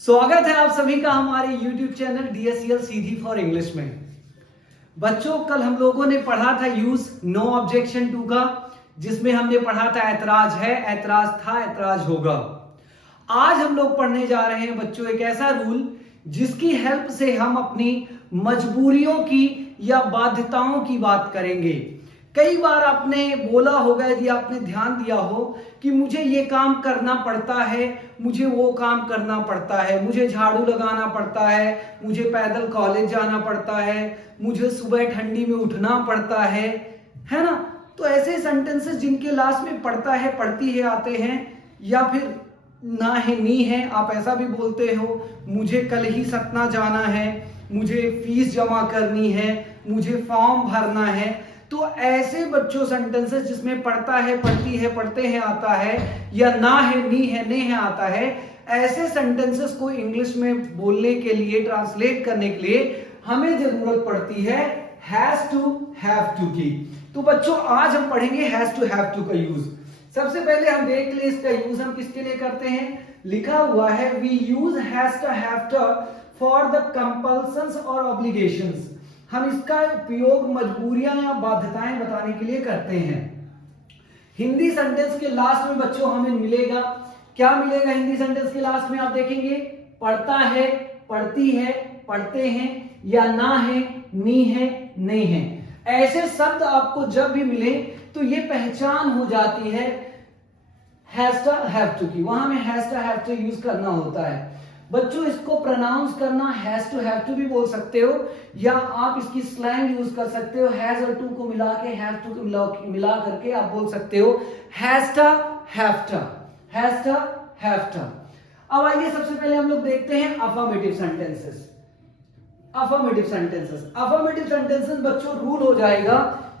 स्वागत है आप सभी का हमारे YouTube channel DSEL Sidhi for English में। बच्चों, कल हम लोगों ने पढ़ा था यूज नो ऑब्जेक्शन टू का, जिसमें हमने पढ़ा था ऐतराज है, ऐतराज था, ऐतराज होगा। आज हम लोग पढ़ने जा रहे हैं बच्चों एक ऐसा रूल जिसकी हेल्प से हम अपनी मजबूरियों की या बाध्यताओं की बात करेंगे। कई बार आपने बोला होगा, यदि आपने ध्यान दिया हो, कि मुझे ये काम करना पड़ता है, मुझे वो काम करना पड़ता है, मुझे झाड़ू लगाना पड़ता है, मुझे पैदल कॉलेज जाना पड़ता है, मुझे सुबह ठंडी में उठना पड़ता है ना। तो ऐसे सेंटेंसेस जिनके लास्ट में पड़ता है, पड़ती है आते हैं, या फिर ना है नी है, आप ऐसा भी बोलते हो, मुझे कल ही सतना जाना है, मुझे फीस जमा करनी है, मुझे फॉर्म भरना है। तो ऐसे बच्चों सेंटेंसेस जिसमें पढ़ता है, पढ़ती है, पढ़ते हैं आता है, या ना है, नी है, ने है आता है, ऐसे सेंटेंसेस को इंग्लिश में बोलने के लिए, ट्रांसलेट करने के लिए हमें जरूरत पड़ती है हैज टू, हैव टू की। तो बच्चों आज हम पढ़ेंगे हैज टू, हैव टू का यूज। सबसे पहले हम देख लें इसका यूज हम किसके लिए करते हैं। लिखा हुआ है we use has to, have to for the compulsions और ऑब्लिगेशंस। हम इसका उपयोग मजबूरियां या बाध्यताएं बताने के लिए करते हैं। हिंदी सेंटेंस के लास्ट में बच्चों हमें मिलेगा, क्या मिलेगा हिंदी सेंटेंस के लास्ट में, आप देखेंगे पढ़ता है, पढ़ती है, पढ़ते हैं, या ना है, नी है, नहीं है। ऐसे शब्द आपको जब भी मिले तो ये पहचान हो जाती है हैज टू, हैव टू की। वहां में has to, have to use करना होता है। बच्चों इसको प्रोनाउंस करना हैज टू, हैव टू भी बोल सकते हो, या आप इसकी स्लैंग यूज कर सकते हो। हैज और टू को मिला के, हैव टू को मिला करके आप बोल सकते हो has to, have to, has to, have to. अब आइए सबसे पहले हम लोग देखते हैं affirmative sentences. Affirmative sentences, affirmative sentences बच्चों रूल हो जाएगा,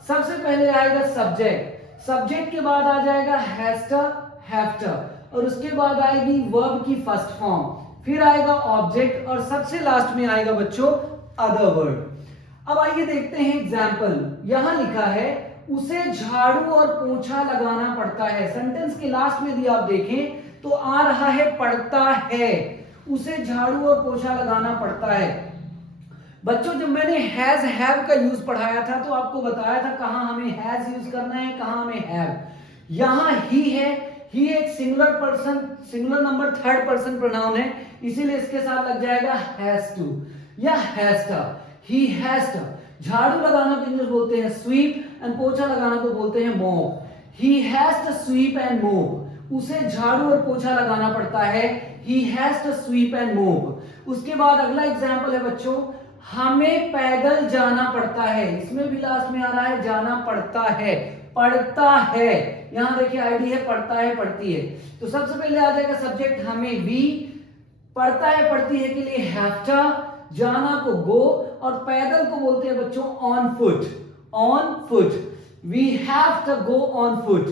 सबसे पहले आएगा सब्जेक्ट, सब्जेक्ट के बाद आ जाएगा हैज टू, हैव टू, और उसके बाद आएगी वर्ब की फर्स्ट फॉर्म, फिर आएगा ऑब्जेक्ट, और सबसे लास्ट में आएगा बच्चों अदर वर्ड। अब आइए देखते हैं एग्जाम्पल। यहां लिखा है उसे झाड़ू और पोंछा लगाना पड़ता है। सेंटेंस के लास्ट में यदि आप देखें तो आ रहा है पड़ता है, उसे झाड़ू और पोंछा लगाना पड़ता है। बच्चों जब मैंने हैज, हैव का यूज पढ़ाया था तो आपको बताया था कहां हमें हैज यूज करना है, कहां हमें हैव। यहां ही है, ही एक singular person, singular number third person pronoun है, इसीलिए इसके साथ लग जाएगा हैज टू या has to. He has to. झाड़ू लगाना को इंग्लिश बोलते हैं स्वीप, एंड पोछा लगाना को बोलते हैं mop. He has to sweep and mop, उसे झाड़ू और पोछा लगाना पड़ता है। He has to sweep and mop. उसके बाद अगला एग्जांपल है बच्चों, हमें पैदल जाना पड़ता है। इसमें भी लास्ट में आ रहा है जाना पड़ता है, पढ़ता है। यहां देखिए आईडी है पढ़ता है, पढ़ती है। तो सबसे पहले आ जाएगा सब्जेक्ट हमें, वी, पढ़ता है, पढ़ती है के लिए हैव टू, जाना को गो, और पैदल को बोलते हैं बच्चों on foot, on foot. We have to go on foot,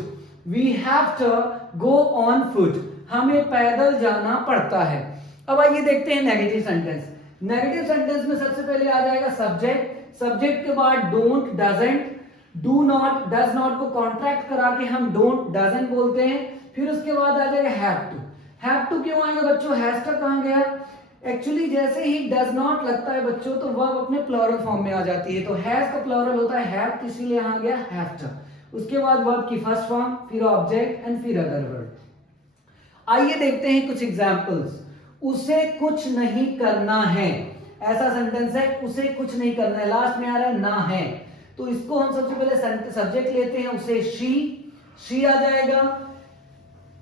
we have to go on foot, हमें पैदल जाना पड़ता है। अब आइए देखते हैं नेगेटिव सेंटेंस। नेगेटिव सेंटेंस में सबसे पहले आ जाएगा सब्जेक्ट, सब्जेक्ट के बाद don't, doesn't, do not, does not को कॉन्ट्रैक्ट करा के हम डोंट, डजंट बोलते हैं। फिर उसके बाद आ जाएगा हैव टू। हैव टू क्यों आएगा बच्चों, हैज टू कहां गया। एक्चुअली जैसे ही डज नॉट लगता है बच्चों तो वर्ब अपने प्लूरल फॉर्म में आ जाती है। तो हैज का प्लूरल होता है हैव, तो इसीलिए यहां गया हैव टू। उसके बाद वर्ब की फर्स्ट फॉर्म, फिर ऑब्जेक्ट, एंड फिर अदर वर्ड। आइए देखते हैं कुछ एग्जांपल्स। उसे कुछ नहीं करना है, ऐसा सेंटेंस है, उसे कुछ नहीं करना है, लास्ट में आ रहा है ना है। तो इसको हम सबसे पहले सब्जेक्ट लेते हैं, उसे शी आ जाएगा।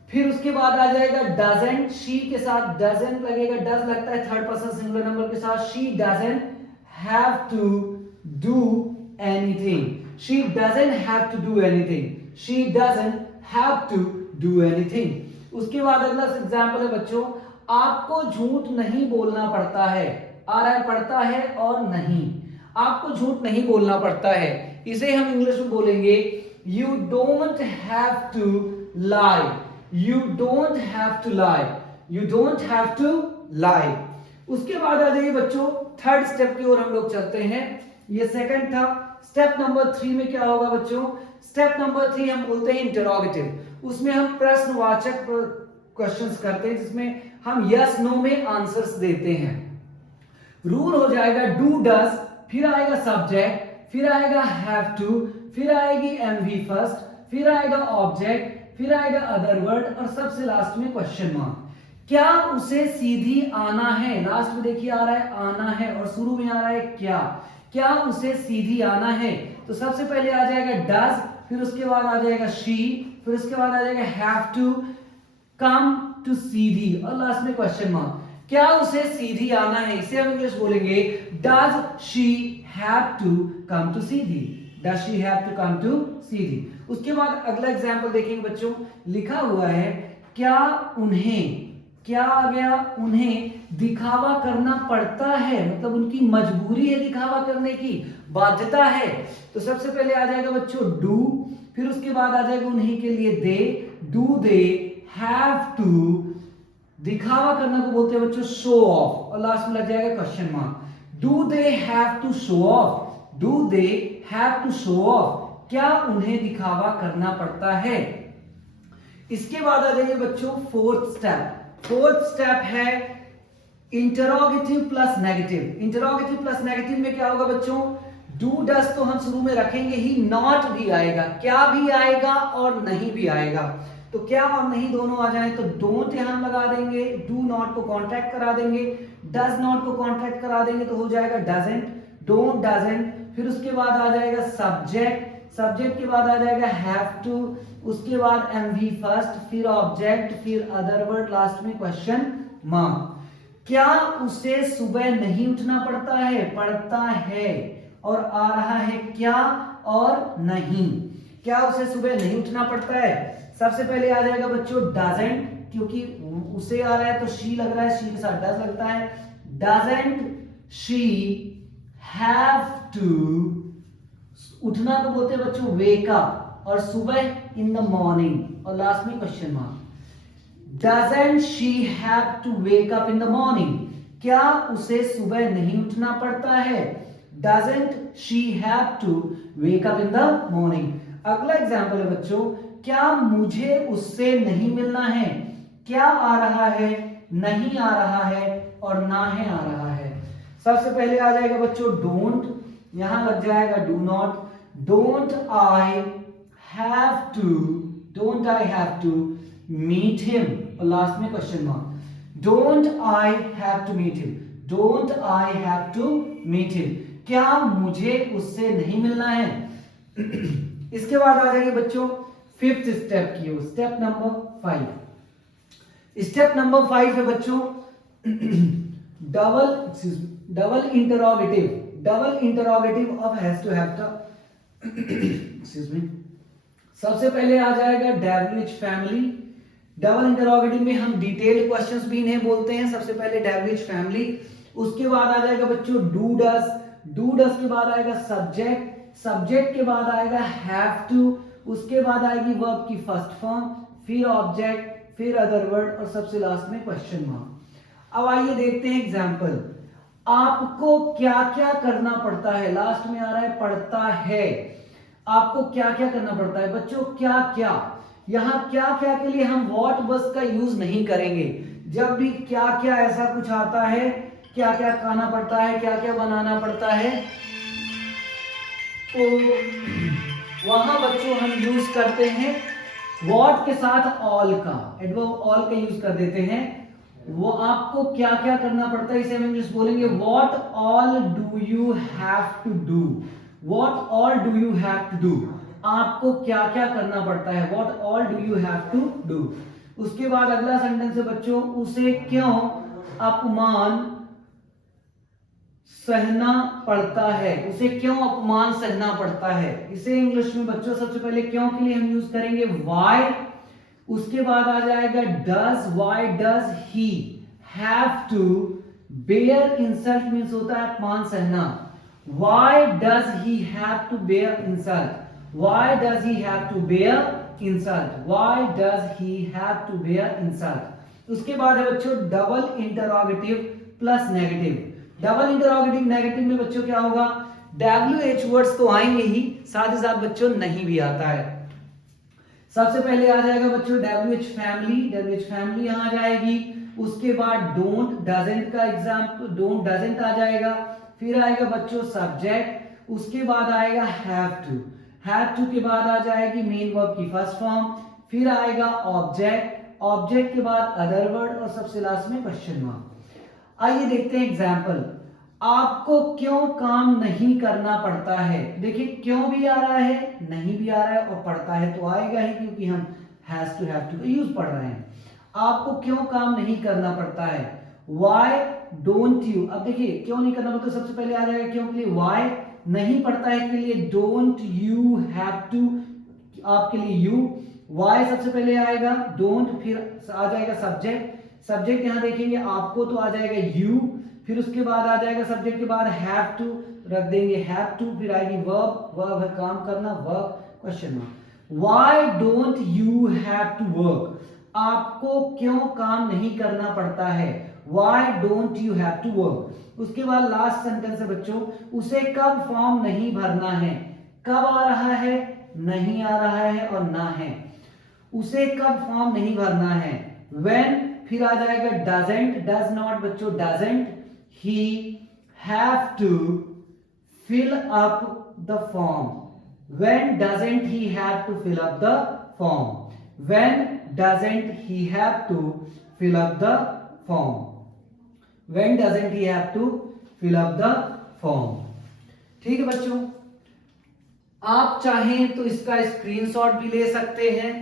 फिर उसके बाद आ जाएगा डजंट, शी के साथ डजंट लगेगा, डज लगता है थर्ड पर्सन सिंगुलर नंबर के साथ। She doesn't have to do anything, she doesn't have to do anything, she doesn't have to do anything. उसके बाद अगला एग्जांपल है बच्चों, आपको झूठ नहीं बोलना पड़ता है। आ रहा है पड़ता है और नहीं, आपको झूठ नहीं बोलना पड़ता है। इसे हम इंग्लिश में बोलेंगे you don't have to lie, you don't have to lie, you don't have to lie. उसके बाद आ जाइए बच्चों थर्ड स्टेप की ओर हम लोग चलते हैं। ये सेकंड था। स्टेप नंबर 3 में क्या होगा बच्चों, स्टेप नंबर 3 हम बोलते हैं इंटरोगेटिव। उसमें हम प्रश्नवाचक क्वेश्चंस करते हैं, जिसमें हम यस नो में आंसर्स देते हैं। रूल हो जाएगा डू डज, फिर आएगा सब्जेक्ट, फिर आएगा हैव टू, फिर आएगी एमवी फर्स्ट, फिर आएगा ऑब्जेक्ट, फिर आएगा अदर वर्ड और सबसे लास्ट में क्वेश्चन मार्क। क्या उसे सीधी आना है, लास्ट में देखिए आ रहा है आना है और शुरू में आ रहा है क्या उसे सीधी आना है। तो सबसे पहले आ जाएगा डज, फिर उसके बाद आ जाएगा शी, फिर उसके बाद आ जाएगा हैव टू कम टू सीधी और लास्ट में क्वेश्चन मार्क। क्या उसे सीधी आना है, इसे हम इंग्लिश बोलेंगे does she have to come to Sidhi, does she have to come to Sidhi. उसके बाद अगला एग्जांपल देखेंगे बच्चों, लिखा हुआ है क्या उन्हें, क्या आ गया उन्हें दिखावा करना पड़ता है, मतलब उनकी मजबूरी है दिखावा करने की, बाध्यता है। तो सबसे पहले आ जाएगा बच्चों डू, फिर उसके बाद आ जाएगा उन्हीं के लिए दे, डू दे हैव टू, दिखावा करना को बोलते हैं बच्चों शो ऑफ और लास्ट में लग जाएगा question mark. Do they have to show off, do they have to show off, क्या उन्हें दिखावा करना पड़ता है। इसके बाद आ जाइए बच्चों फोर्थ स्टेप। फोर्थ स्टेप है interrogative plus negative. Interrogative plus negative में क्या होगा बच्चों, डू डस तो हम शुरू में रखेंगे ही, नॉट भी आएगा, क्या भी आएगा और नहीं भी आएगा। तो क्या और नहीं दोनों आ जाए तो डोंट यहां लगा देंगे, डू नॉट को कॉन्ट्रैक्ट करा देंगे, डज नॉट को कॉन्ट्रैक्ट करा देंगे तो हो जाएगा डजंट, डोंट डजंट। फिर उसके बाद आ जाएगा सब्जेक्ट, सब्जेक्ट के बाद आ जाएगा हैव टू, उसके बाद एमवी फर्स्ट, फिर ऑब्जेक्ट, फिर अदर वर्ड, लास्ट में क्वेश्चन मार्क। क्या उसे सुबह नहीं उठना पड़ता है, पड़ता है और आ रहा है क्या और नहीं। क्या उसे सुबह नहीं उठना पड़ता है, सबसे पहले आ जाएगा बच्चों डजंट, क्योंकि उसे आ रहा है तो शी लग रहा है, शी के साथ डज लगता है, डजंट शी हैव टू, उठना को बोलते हैं बच्चों वेक अप और सुबह इन द मॉर्निंग और लास्ट में question mark. Doesn't she have to wake up in the morning, क्या उसे सुबह नहीं उठना पड़ता है, doesn't she have to wake up in the morning. अगला एग्जांपल है बच्चों, क्या मुझे उससे नहीं मिलना है, क्या आ रहा है, नहीं आ रहा है और ना है आ रहा है। सबसे पहले आ जाएगा बच्चों डोंट, यहां लग जाएगा do not, don't I have to, don't I have to meet him और लास्ट में question mark. Don't I have to meet him, don't I have to meet him, क्या मुझे उससे नहीं मिलना है। इसके बाद आ जाएंगे बच्चों फिफ्थ स्टेप की ओर, स्टेप नंबर 5। स्टेप नंबर 5 है बच्चों double interrogative, double interrogative of has to have to, excuse me. सबसे पहले आ जाएगा डैवलिच फैमिली। डबल इंटरोगेटिव में हम डिटेल क्वेश्चंस भी इन्हें बोलते हैं। सबसे पहले डैवलिच फैमिली, उसके बाद आ जाएगा बच्चों डू डस, डू डस के बाद आएगा सब्जेक्ट, सब्जेक्ट के बाद आएगा हैव टू, उसके बाद आएगी वर्ब की फर्स्ट फॉर्म, फिर ऑब्जेक्ट, फिर अदर वर्ड और सबसे लास्ट में क्वेश्चन मार्क। अब आइए देखते हैं एग्जांपल। आपको क्या क्या करना पड़ता है, लास्ट में आ रहा है पड़ता है, आपको क्या क्या करना पड़ता है बच्चों, क्या क्या। यहां क्या क्या के लिए हम व्हाट बस का यूज नहीं करेंगे। जब भी क्या क्या ऐसा कुछ आता है, क्या क्या खाना पड़ता है, क्या क्या बनाना पड़ता है, तो वहां बच्चों हम यूज करते हैं व्हाट के साथ ऑल का, एडवर्ब ऑल का यूज कर देते हैं। वो आपको क्या क्या करना पड़ता है, इसे हम इंग्लिश बोलेंगे what all do you have to do, what all do you have to do, आपको क्या क्या करना पड़ता है, what all do you have to do. उसके बाद अगला सेंटेंस है बच्चों, उसे क्यों अपमान सहना पड़ता है, उसे क्यों अपमान सहना पड़ता है। इसे इंग्लिश में बच्चों सबसे पहले क्यों के लिए हम यूज करेंगे व्हाई, उसके बाद आ जाएगा does, why does he have to bear insult, means होता है अपमान सहना। Why does he have to bear insult, why does he have to bear insult, why does he have to bear insult. उसके बाद है बच्चों double interrogative plus negative. Double interrogative negative में बच्चों क्या होगा, WH वर्ड्स तो आएंगे ही, साथ ही साथ बच्चों नहीं भी आता है। सबसे पहले आ जाएगा बच्चों WH फैमिली, WH फैमिली यहां आ जाएगी। उसके बाद डोंट डजंट का एग्जाम्पल, डोंट डजंट आ जाएगा। फिर आएगा बच्चों सब्जेक्ट, उसके बाद आएगा हैव टू के बाद आ जाएगी मेन वर्ब की फर्स्ट फॉर्म, फिर आएगा ऑब्जेक्ट के बाद अदर वर्ड और सबसे लास्ट में क्वेश्चन मार्क। आइए देखते हैं एग्जाम्पल। आपको क्यों काम नहीं करना पड़ता है? देखिए क्यों भी आ रहा है, नहीं भी आ रहा है और पढ़ता है तो आएगा ही, क्योंकि हम हैज टू हैव टू का यूज पढ़ रहे हैं। आपको क्यों काम नहीं करना पड़ता है? Why don't you. अब देखिए क्यों नहीं करना पड़ता, सबसे पहले आ जाएगा क्यों के लिए वाई, नहीं पड़ता है के लिए डोंट यू हैव टू, आपके लिए यू, वाई सबसे पहले आएगा, डोंट फिर आ जाएगा सब्जेक्ट यहां देखेंगे आपको तो आ जाएगा यू, फिर उसके बाद आ जाएगा सब्जेक्ट के बाद हैव टू रख देंगे हैव टू, फिर आएगी वर्ब है काम करना, verb question mark. Why don't you have to work? आपको क्यों काम नहीं करना पड़ता है? Why don't you have to work. उसके बाद लास्ट सेंटेंस है बच्चों, उसे कब फॉर्म नहीं भरना है? कब आ रहा है, नहीं आ रहा है और ना है। उसे कब फॉर्म नहीं भरना है? व्हेन, फिर आ जाएगा डजंट, डज नॉट बच्चों, doesn't he have to fill up the form. When doesn't he have to fill up the form? When doesn't he have to fill up the form? When doesn't he have to fill up the form? ठीक है बच्चों, आप चाहें तो इसका screenshot भी ले सकते हैं।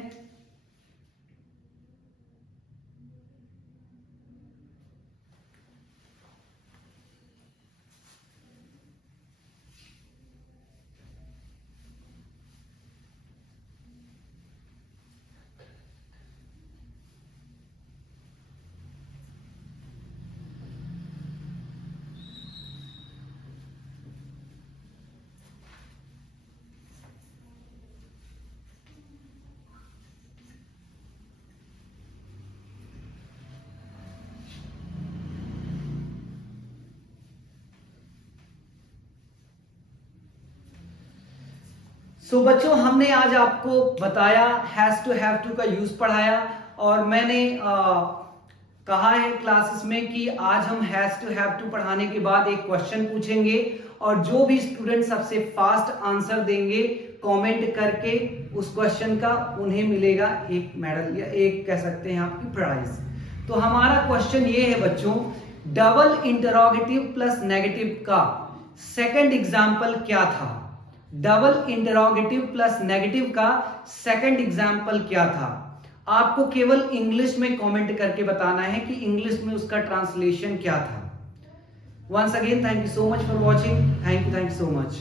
सो बच्चों हमने आज आपको बताया हैज टू हैव टू का यूज पढ़ाया, और मैंने कहा है क्लासेस में कि आज हम हैज टू हैव टू पढ़ाने के बाद एक क्वेश्चन पूछेंगे, और जो भी स्टूडेंट सबसे फास्ट आंसर देंगे कमेंट करके उस क्वेश्चन का, उन्हें मिलेगा एक मेडल या एक कह सकते हैं आपकी प्राइज। तो हमारा क्वेश्चन ये है बच्चों, डबल इंटरोगेटिव प्लस नेगेटिव का सेकंड एग्जाम्पल क्या था? डबल इंटरोगेटिव प्लस नेगेटिव का सेकंड एग्जाम्पल क्या था? आपको केवल इंग्लिश में कमेंट करके बताना है कि इंग्लिश में उसका ट्रांसलेशन क्या था। Once again thank you so much for watching, thank you so much.